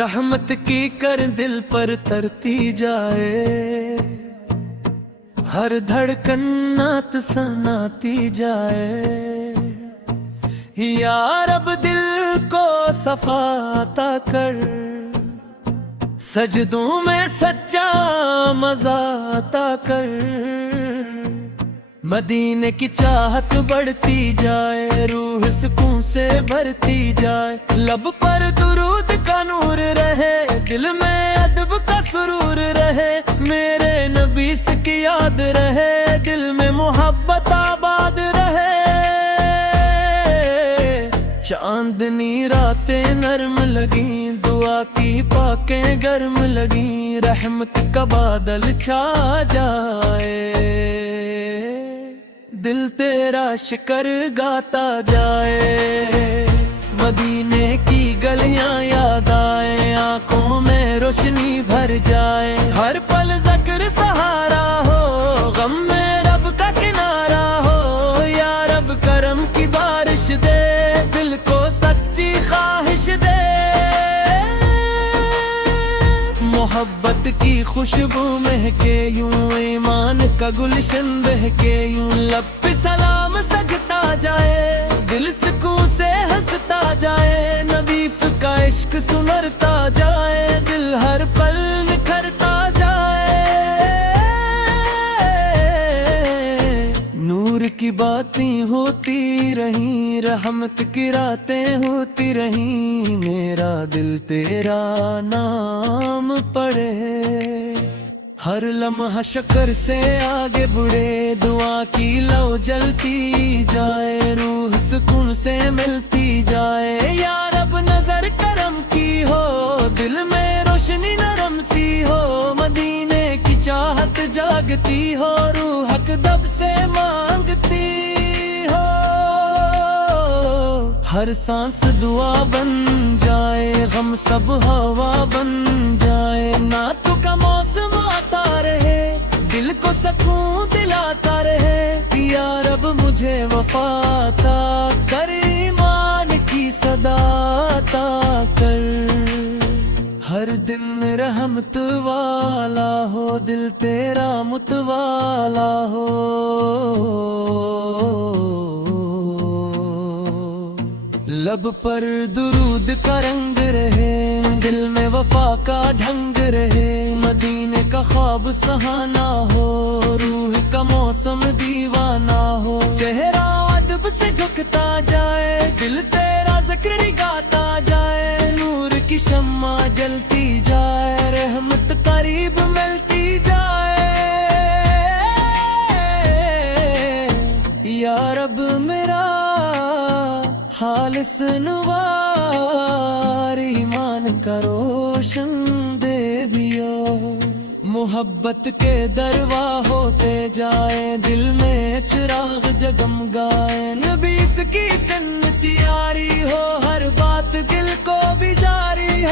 رحمت کی کر دل پر ترتی جائے، ہر دھڑکن نعت سناتی جائے۔ یا رب دل کو صفا عطا کر، سجدوں میں سچا مزہ عطا کر۔ مدینے کی چاہت بڑھتی جائے، روح سکون سے بھرتی جائے۔ لب پر درود کا نور رہے، دل میں ادب کا سرور رہے۔ میرے نبی کی یاد رہے، دل میں محبت آباد رہے۔ چاندنی راتیں نرم لگیں، دعا کی پاکیں گرم لگیں۔ رحمت کا بادل چھا جائے، دل تیرا شکر گاتا جائے۔ مدینے کی گلیاں یاد آئے، آنکھوں میں روشنی بھر جائے۔ ہر پل ذکر سہارا ہو، غم میں رب کا کنارہ ہو۔ یا رب کرم کی بارش دے، دل کو سچی خواہش دے۔ محبت کی خوشبو مہکے یوں، ایمان کا گلشن بہکے یوں۔ لب پہ سلام سجتا جائے، دل سکون سے ہنستا جائے۔ نبی کا عشق سنرتا جائے، دل ہر پل نکھرتا جائے۔ نور کی باتیں ہوتی رہیں، رحمت کی راتیں ہوتی رہیں۔ میرا دل تیرا نام پڑھے، ہر لمحہ شکر سے آگے بڑھے۔ دعا کی لو جلتی جائے، روح سکون سے ملتی جائے۔ یا رب نظر کرم کی ہو، دل میں روشنی نرم سی ہو۔ مدینے کی چاہت جاگتی ہو، روح حق دب سے مانگتی ہو۔ ہر سانس دعا بن جائے، غم سب ہوا بن جائے۔ نعت کا موسم آتا رہے، دل کو سکون دلاتا رہے۔ یا رب مجھے وفا عطا کر، ایمان کی صدا عطا کر۔ ہر دن رحمت والا ہو، دل تیرا متوالا ہو۔ لب پر درود کا رنگ رہے، دل میں وفا کا ڈھنگ رہے۔ مدینے کا خواب سہانا ہو، روح کا موسم دیوانہ ہو۔ چہرہ ادب سے جھکتا جائے، دل تیرا ذکر گاتا جائے۔ نور کی شمع جلتی جائے، رحمت قریب ملتی جائے۔ یا رب میرا خالص نوار، ایمان کا روشن دے دیو۔ محبت کے دروا ہوتے جائے، دل میں چراغ جگمگائے۔ نبی کی سنت یاری ہو، ہر بات دل کو بھی جاری ہو۔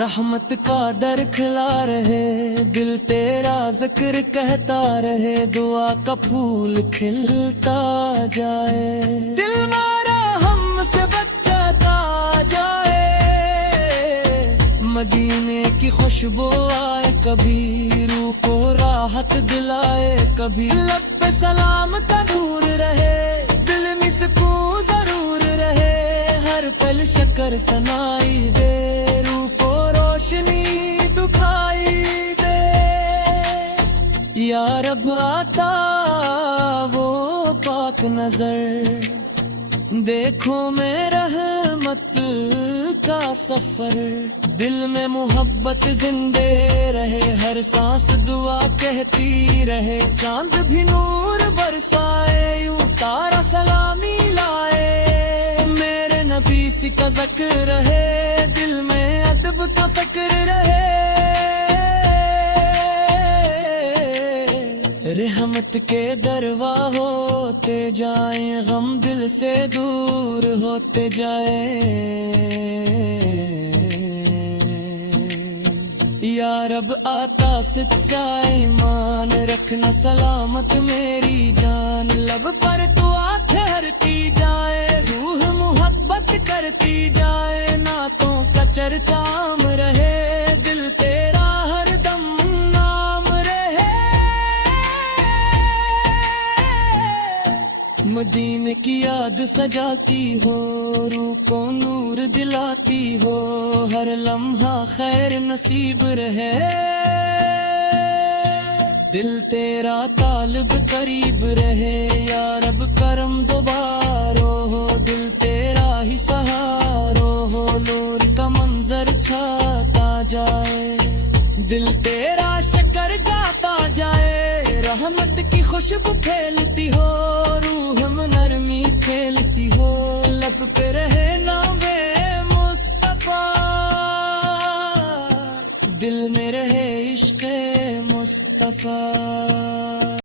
رحمت کا در کھلا رہے، دل تیرا ذکر کہتا رہے۔ دعا کا پھول کھلتا جائے، دل مارا ہم سے بچاتا جائے۔ مدینے کی خوشبو آئے، کبھی روح کو راحت دلائے۔ کبھی لب پہ سلام کا نور رہے، دل میں سکون ضرور رہے۔ ہر پل شکر سنائی دے، روح کو روشنی دکھائی دے۔ یا رب آتا وہ پاک نظر، دیکھو میں رحمت کا سفر۔ دل میں محبت زندے رہے، ہر سانس دعا کہتی رہے۔ چاند بھی نور برسائے، یوں تارا سلامی لائے۔ میرے نبی کا ذکر رہے، دل میں ادب کا فکر رہے۔ رحمت کے دروا ہوتے جائیں، غم دل سے دور ہوتے جائیں۔ یا رب آتا سچا ایمان، رکھنا سلامت میری جان۔ لب پر تو ٹھہرتی جائے، کرتی جائے نعتوں کا چرچام رہے دل تیرا ہر دم نام رہے مدینے کی یاد سجاتی ہو روح کو نور دلاتی ہو ہر لمحہ خیر نصیب رہے دل تیرا طالب قریب رہے یا رب کرم دوبارو ہو دل تیرا ہی سہارو ہو نور کا منظر چھاتا جائے دل تیرا شکر گاتا جائے رحمت کی خوشبو پھیلتی ہو روح میں نرمی پھیلتی ہو لب پہ رہے نام مصطفیٰ دل میں رہے عشق مصطفیٰ